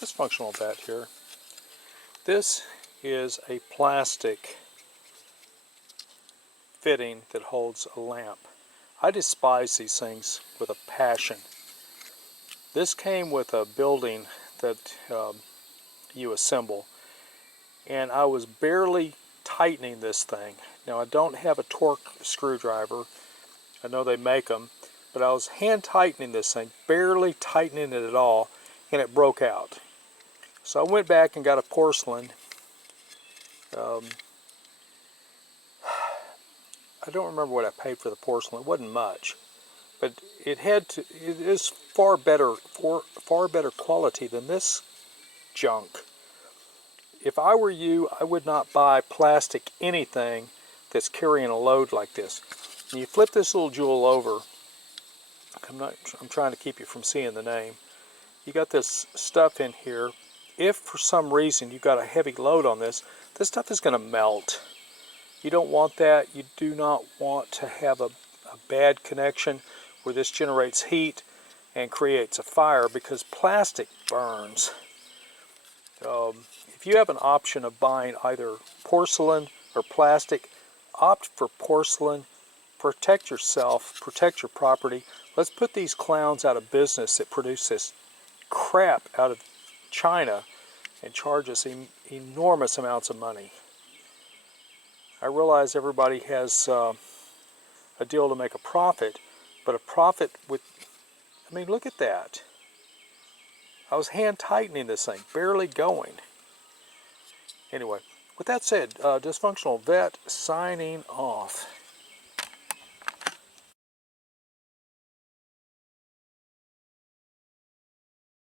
dysfunctional vet here. This is a plastic fitting that holds a lamp. I despise these things with a passion. This came with a building that you assemble, and I was barely tightening this thing. Now I don't have a torque screwdriver. I know they make them, but I was hand tightening this thing, barely tightening it at all, and it broke out. So I went back and got a porcelain. I don't remember what I paid for the porcelain. It wasn't much, but it is far better quality than this junk. If I were you, I would not buy plastic anything that's carrying a load like this. And you flip this little jewel over. I'm trying to keep you from seeing the name. You got this stuff in here. If for some reason you've got a heavy load on this stuff is going to melt. You don't want that. You do not want to have a bad connection where this generates heat and creates a fire, because plastic burns. If you have an option of buying either porcelain or plastic, opt for porcelain. Protect yourself, protect your property. Let's put these clowns out of business that produce this crap out of China and charge us enormous amounts of money. I realize everybody has a deal to make a profit, but a profit with, I mean, look at that. I was hand tightening this thing, barely going. Anyway, with that said, Dysfunctional Vet signing off.